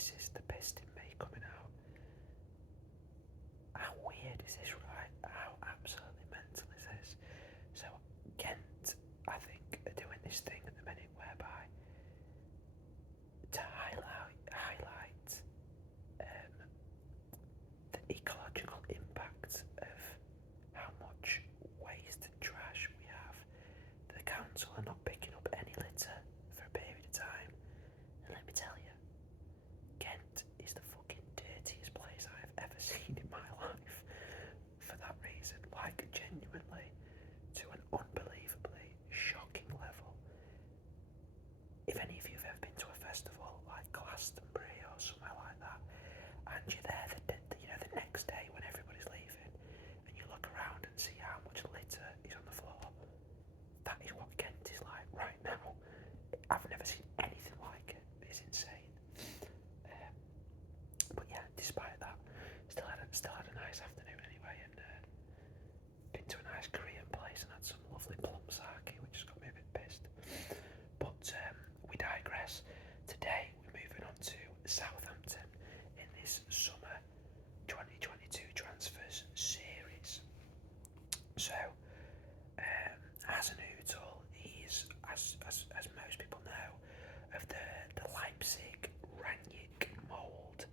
this is the pissed in me coming out. How weird is this, right? How absolutely mental is this? So Kent, I think, are doing this thing at the minute whereby to highlight the ecological impact of how much waste and trash we have. The council are not picking up any litter for a period of time, and let me tell you, Kent is the fucking dirtiest place I have ever seen in my life. For that reason, like genuinely, to an unbelievably shocking level. If any of you have ever been to a festival like Glastonbury or somewhere like that, and you're there the next day when everybody's leaving, and you look around and see how much litter is on the floor, that is what Kent is like right now. I've never seen anything like it. It's insane. But yeah, despite that, still had a nice afternoon anyway, and been to a nice Korean place and had some lovely plum sake, which has got me a bit pissed. But we digress. Today we're moving on to Southampton in this summer 2022 transfers series. So Hassenhutl, he's as most people know, of the Leipzig Rangnick mould.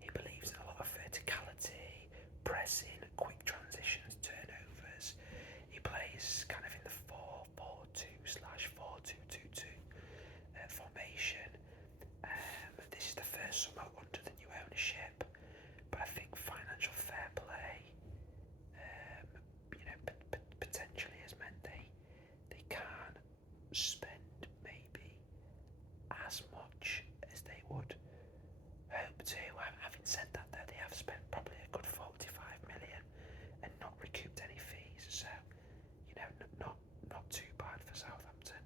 He believes in a lot of verticality, pressing, quick transitions, turnovers. He plays kind of in the 4-4-2/4-2-2-2 formation. This is the first summer under the new ownership, but I think financial fair play, potentially has meant they can't spend maybe as much as they would hope to. Having said that, though, they have spent probably a good 45 million and not recouped any fees, so not too bad for Southampton.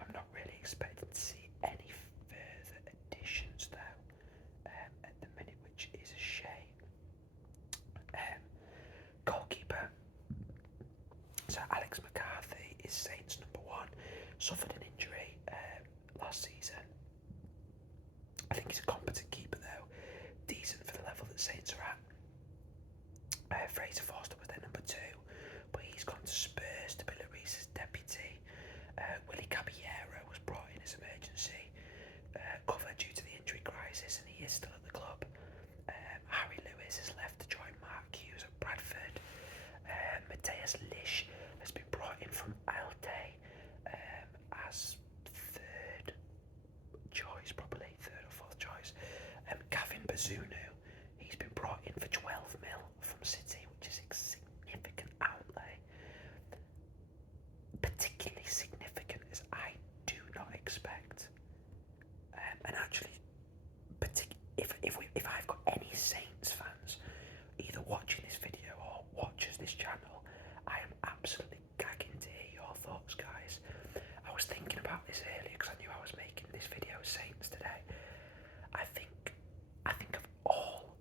I'm not really expecting to see any further additions though at the minute, which is a shame. Goalkeeper. So Alex McCarthy is Saints number one. Suffered an injury last season. I think he's a competent keeper though, decent for the level that Saints are at. Fraser Forster was their number two, but he's gone to Spurs to be Lloris's deputy. Willie Caballero was brought in as emergency cover due to the injury crisis, and he is still at the club. Harry Lewis has left to join Mark Hughes at Bradford. Matthias Lisch has been brought in from Alte as third choice, probably third or fourth choice. Gavin Bazunu, he's been brought in for 12 mil from City, which is a significant outlay. Particularly significant as I do not expect. And actually, if I've got any Saints fans either watching this video or watches this channel, I am absolutely gagging to hear your thoughts, guys. I was thinking about this earlier because I knew I was making this video Saints today. I think of all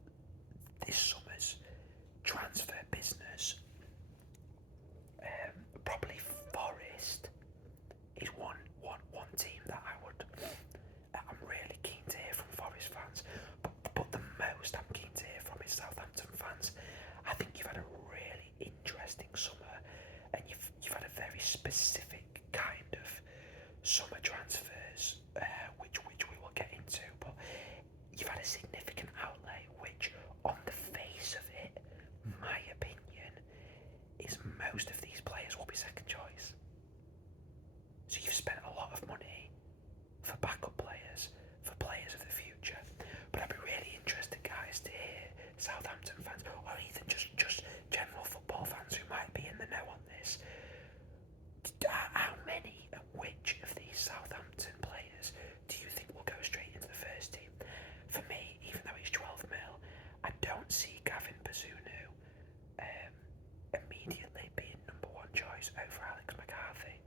this summer's transfer business, probably Forest is one team that I'm really keen to hear from Forest fans, but the most I'm keen to hear from is Southampton fans. I think you've had a really interesting summer, and you've had a very specific kind of summer transfers, which we will get into, but you've had a significant outlay, which on the face of it, my opinion, is most of these players will be second choice. So you've spent a lot of money for backup players, for players of the future. But I'd be really interested, guys, to hear Southampton fans, or even just general football fans who might be in the know on this. How many and which of these Southampton players do you think will go straight into the first team? For me, even though he's 12 mil, I don't see Gavin Bazunu immediately being number one choice over Alex McCarthy.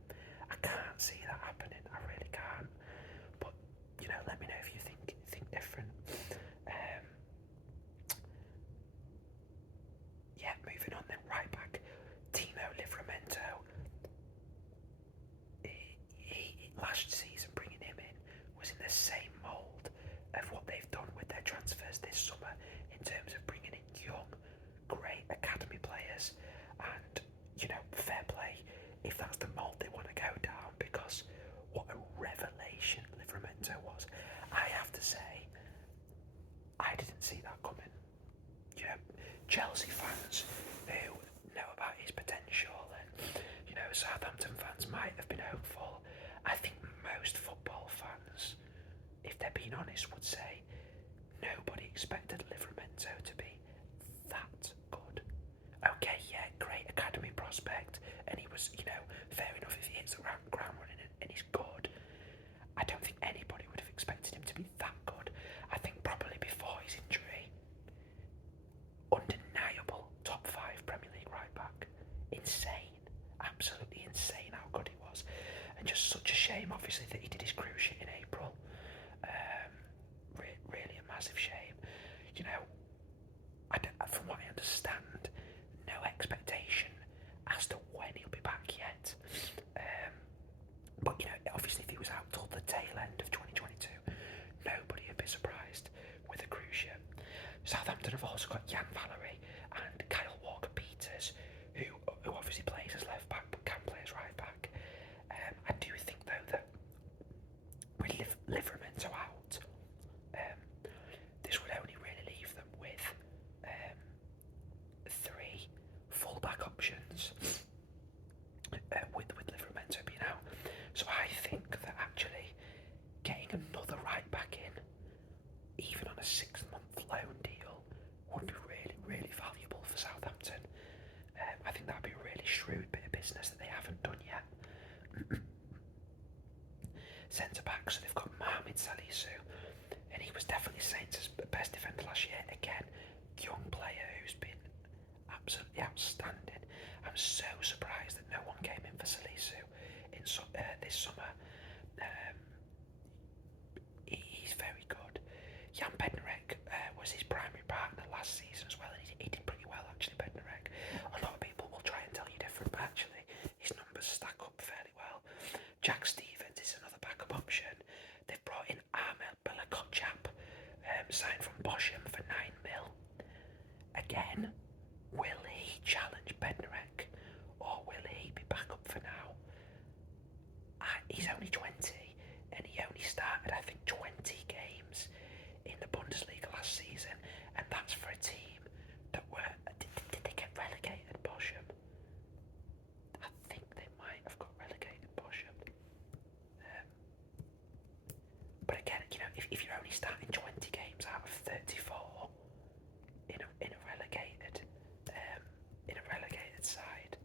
I can't see that happening. I really can't. But let me know if you think different. Yeah, moving on then. Right back, Timo Liveramento. He last season bringing him in was in the same mould of what they've done with their this summer in terms of bringing in young, great academy players, and fair play if that's the mould they want to go down, because what a revelation Liveramento was. I have to say, I didn't see that coming. Chelsea fans who know about his potential, and Southampton fans might have been hopeful. I think most football fans, if they're being honest, would say nobody expected Liveramento to be that good. Okay, yeah, great academy prospect, and he was, fair enough if he hits the ground running and he's good. I don't think anybody would have expected him to be that good. I think probably before his injury, undeniable top 5 Premier League right back. Insane, absolutely insane how good he was, and just such a shame, obviously, that he did his cruise shit in April. Really a massive shame. From what I understand, no expectation as to when he'll be back yet. But obviously, if he was out till the tail end of 2022, nobody would be surprised with a cruise ship. Southampton have also got Valerie and Kyle Walker-Peters, who obviously plays as left back but can play as right back. I do think though that with Liveramento out, this would only really leave them with 3 full-back options, with Liveramento being out. So I think that actually getting another right back in, even on a 6-month loan deal, would be really, really valuable for Southampton. I think that'd be a really shrewd bit of business that they haven't done yet. Centre back, so they've got Mohamed Salisu, and he was definitely Saints' best defender last year. Again, young player who's been absolutely outstanding. I'm so surprised that no one came in for Salisu this summer. He's very good. Jan Bednarek was his primary partner last season as well, and he did pretty well actually. Bednarek. A lot of people will try and tell you different, but actually his numbers stack up fairly well. Jack Stevens is another backup option. They've brought in Armel Belakotchap, signed from Bochum for 9 mil. Again, will he challenge Bednarek, or will he be back up for now? He's only 20, and he only started, I think, 20 games in the Bundesliga last season, and that's for a team that were... Did they get relegated, Bochum? I think they might have got relegated, Bochum. But again, if you're only starting 20 games out of 34 in a relegated side,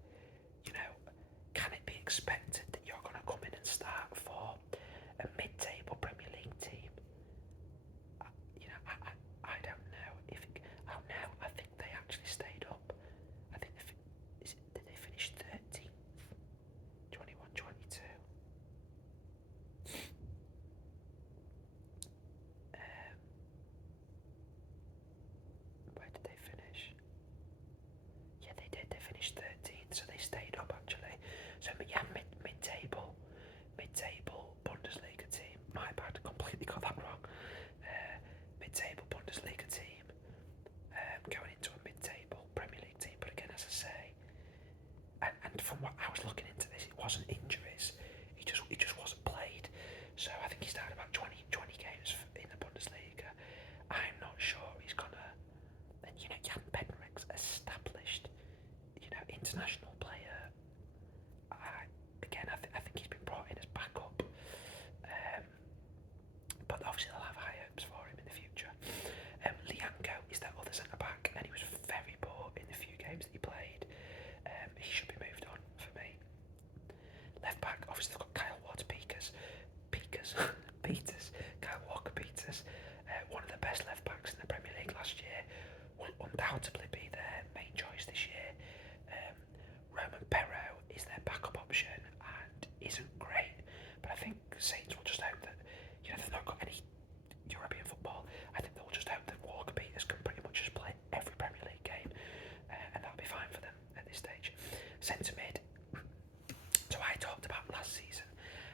can it be expected that you're going to come in and start for a mid-table Premier League team? I don't know. I think they actually stayed up. I think did they finish 13th? 21-22. Where did they finish? Yeah, they did. They finished 13th, so they stayed up actually. So yeah, mid-table Bundesliga team. My bad, completely got that wrong. Mid-table Bundesliga team, going into a mid-table Premier League team. But again, as I say, and from what I was looking into this, it wasn't injuries. He just wasn't played. So I think he started about 20 games in the Bundesliga. I'm not sure he's gonna. And Jan Bednarek's established, international player. I think he's been brought in as backup. But obviously they'll have high hopes for him in the future. Lianco is their other centre back, and he was very poor in the few games that he played. He should be moved on for me. Left back, obviously they've got Kyle Walker-Peters, Kyle Walker-Peters, one of the best left backs in the Premier League last year, will undoubtedly be their main choice this year. Roman Perrault is their backup option and isn't great, but I think Saints will just hope that they've not got any European football. I think they'll just hope that Walker-Peters can pretty much just play every Premier League game, and that'll be fine for them at this stage. Centre mid. So I talked about last season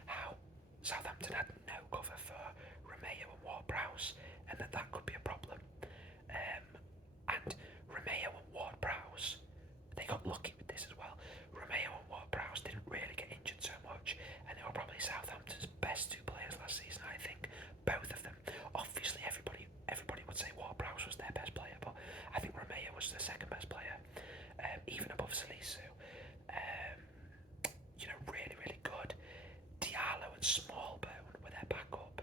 how Southampton had no cover for Romeo and Ward-Prowse, and that could be a problem. best two players last season, I think. Both of them. Obviously, everybody would say Ward-Prowse was their best player, but I think Romeo was the second best player, even above Salisu. Really, really good. Diallo and Smallbone were their backup,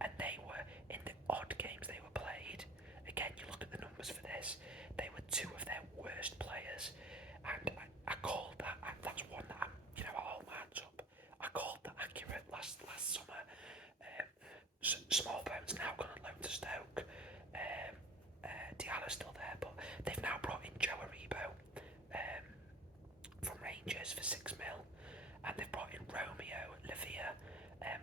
and they were, in the odd games they were played, again, you look at the numbers for this, they were two of their worst players, and I called that, that's one that I'll hold my hands up. I called that accurate last summer. Smallbone's now gone on loan to Stoke. Diallo's still there, but they've now brought in Joe Aribo from Rangers for 6 mil, and they've brought in Romeo Lavia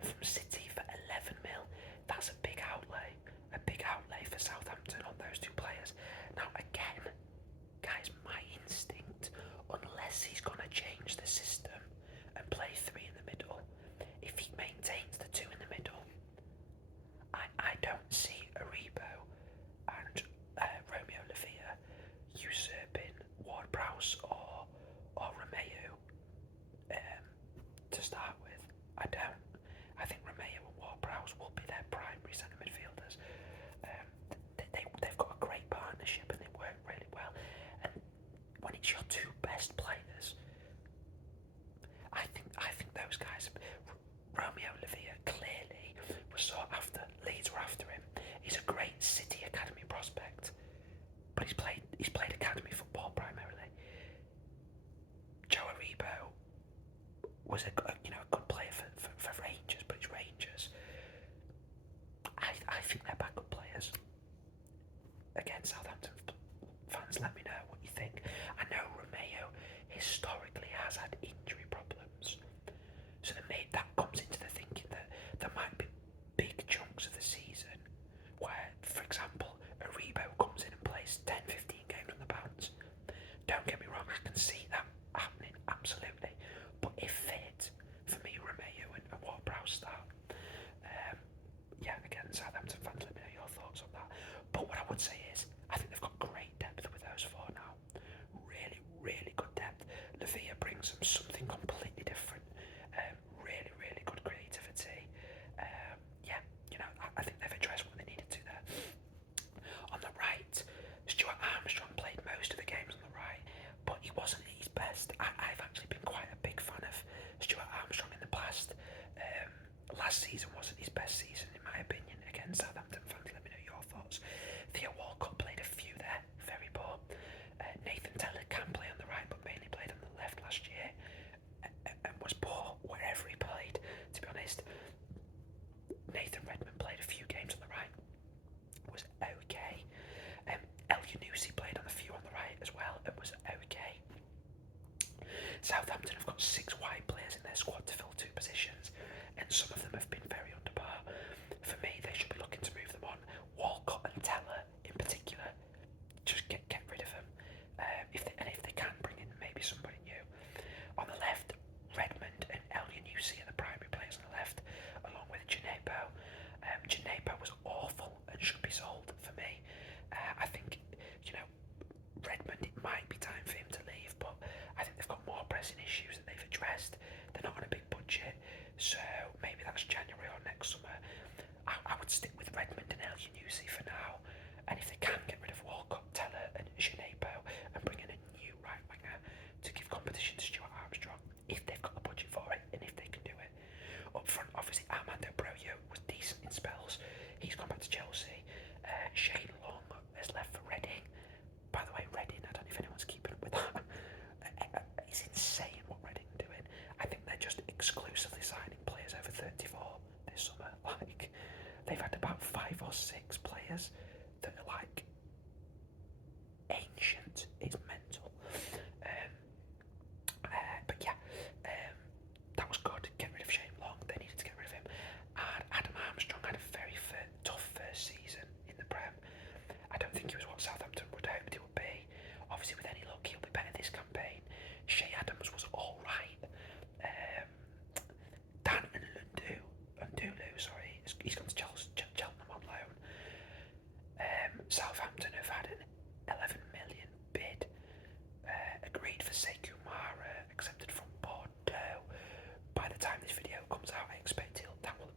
from City for 11 mil. That's a big outlay for Southampton on those two players. Now again, guys, my instinct, unless he's going to change the system and play 3 in the middle, if he maintains the 2 in the middle, I don't see Aribo and Romeo Lavia usurping Ward-Prowse or Romeo to start with. I don't. I think Romeo and Ward-Prowse will be their primary centre midfielders. They've got a great partnership and they work really well. And when it's your two best players, I think those guys. Romeo Lavia clearly was sought after. Leeds were after him. He's a great City academy prospect, but he's played academy football primarily. Joe Aribo was a good player for Rangers, but it's Rangers. I think they're backup players. Again, Southampton fans, let me know what you think. I know Romeo historically has had injury problems, so that comes into the thinking that there might be big chunks of the season where, for example, Aribo comes in and plays 10-15 games on the bounce. Don't get me wrong, I can see that happening, absolutely. But if fit, for me, Romeo and Ward-Prowse start. Again, Southampton fans, let me know your thoughts on that. But what I would say is, I think they've got great depth with those 4 now. Really, really good depth. Lavia brings them something completely different. Really, really good creativity. I think they've addressed what they needed to there. On the right, Stuart Armstrong played most of the games on the right, but he wasn't at his best. I've actually been quite a big fan of Stuart Armstrong in the past. Last season wasn't his best season, in my opinion. Again, Southampton fans, let me know your thoughts. Theo Walcott played a few there, very poor. Nathan Tella can play on the right, but mainly played on the left last year, and was poor wherever he played, to be honest. Nathan Redmond played a few games on the right, was okay. El Yunusi played on a few on the right as well, and was okay. Southampton have got 6 wide players in their squad to fill 2 positions, and some of them have been very under par. For me, they should be looking to move them on. Walcott and Teller, in particular, just get rid of them. If they can, bring in maybe somebody new. On the left, Redmond and El Yunusi are the primary players on the left, along with Ginebo. Ginebo was awful and should be sold for me. I think, Redmond, it might be time for him to leave, but I think they've got more pressing issues that they've addressed. They're not on a big budget, so maybe that's January or next summer. I would stick with Redmond and El Yunusi for now, and if they can get rid of Walcott, Teller and Ginebo and bring in a new right winger to give competition to Stuart Armstrong, if they've got the budget for it and if they can do it. Up front, obviously, Armando Broyo was decent in spells. He's gone back to Chelsea. Shane Long has left for Reading. By the way, Reading, I don't know if anyone's keeping up with that. It's insane what Reading are doing. I think they're just exclusively signing players over 34 this summer. Like, they've had about 5 or 6 players that are like ancient. It's mental. That was good. Get rid of Shane Long. They needed to get rid of him. And Adam Armstrong had a very tough first season in the Prem. I don't think he was what Southampton would have hoped it would be. Obviously, with any luck, he'll be better this campaign. Shea Adams was all right. Dan Undulu, sorry, he's gone to Cheltenham on loan. Southampton have had an 11 million bid agreed for Sekou Mara, accepted from Bordeaux. By the time this video comes out, I expect that will have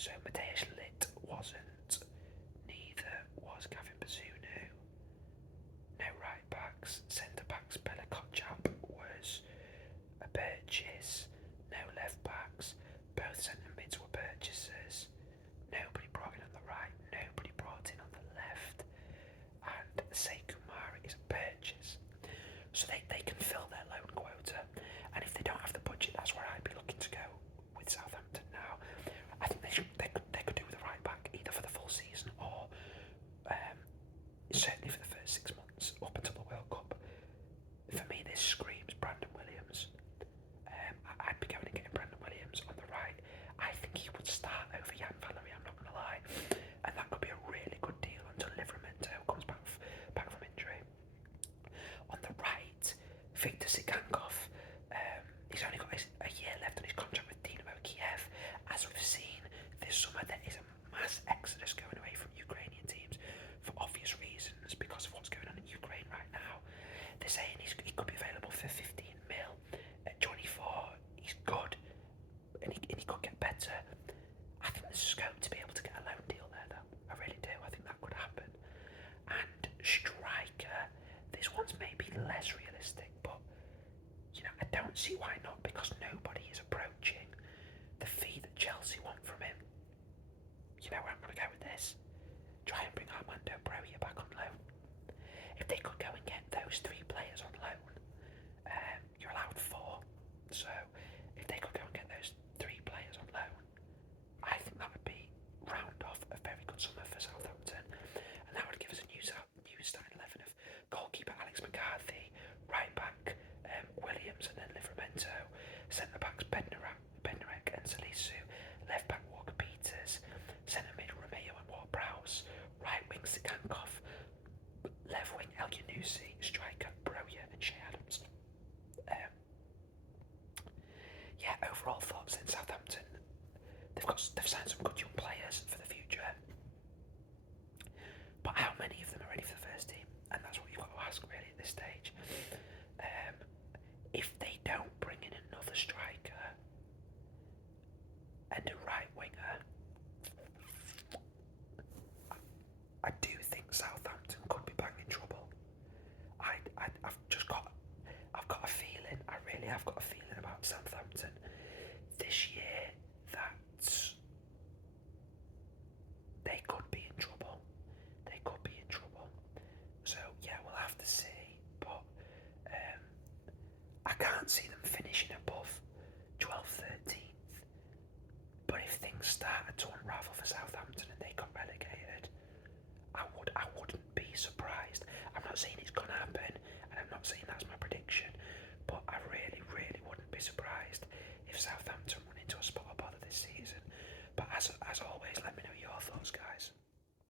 So Mateusz Lit wasn't. Neither was Gavin Bazunu. No right backs. Centre backs. Bella Kotchap was a purchase. No left backs. Both centre mids were purchases. Nobody brought in on the right. Nobody brought in on the left. And Sekumara is a purchase. So they can fill their loan quota. And if they don't have the budget, that's where I'd be looking to go with Southampton now. I think they could do with a right back either for the full season or certainly for the first 6 months up until the World Cup. For me, this screams Brandon Williams. I'd be going and getting Brandon Williams on the right. I think he would start over Jan Valerie, I'm not going to lie. And that could be a really good deal until Liveramento comes back from injury. On the right, Victor Sitkangoff. He's only got a year left on his contract with Dynamo Kiev. As we've seen this summer, there is a mass exodus going away from Ukrainian teams for obvious reasons because of what's going on in Ukraine right now. They're saying he could be available for 15 mil. At 24, he's good, and he could get better. I think there's scope to be able to get a loan deal there, though. I really do. I think that could happen. And striker, this one's maybe less realistic, but I don't see why not, because nobody is approaching the fee that Chelsea want from him. You know where I'm going to go with this? Try and bring Armando Broja back on loan. If they could go and get those 3 players on loan, you're allowed 4. So if they could go and get those 3 players on loan, I think that would be round off a very good summer for Southampton, and that would give us a new starting 11 of goalkeeper Alex McCarthy, right back Williams and then Liveramento, centre backs Bednarek and Salisu, left back Walker Peters, centre mid Romeo and Ward-Prowse, right wing Sitkangoff, left wing El Yunusi, striker Broja and Shea Adams. Overall thoughts in Southampton. They've signed some good young players for the future, but how many of them are ready for the first team? And that's what you've got to ask really at this stage. If they don't bring in another striker and a right winger, I do think Southampton could be back in trouble. I've got a feeling. I really have got a feeling about Southampton this year that they could be in trouble. They could be in trouble. So we'll have to see. But I can't see them finishing above 12th, 13th. But if things started to unravel for Southampton and they got relegated, I wouldn't be surprised. I'm not saying it's gonna happen, and I'm not saying that's my prediction, but I really, really wouldn't be surprised if Southampton run into a spot of bother this season. But as always, let me know your thoughts, guys.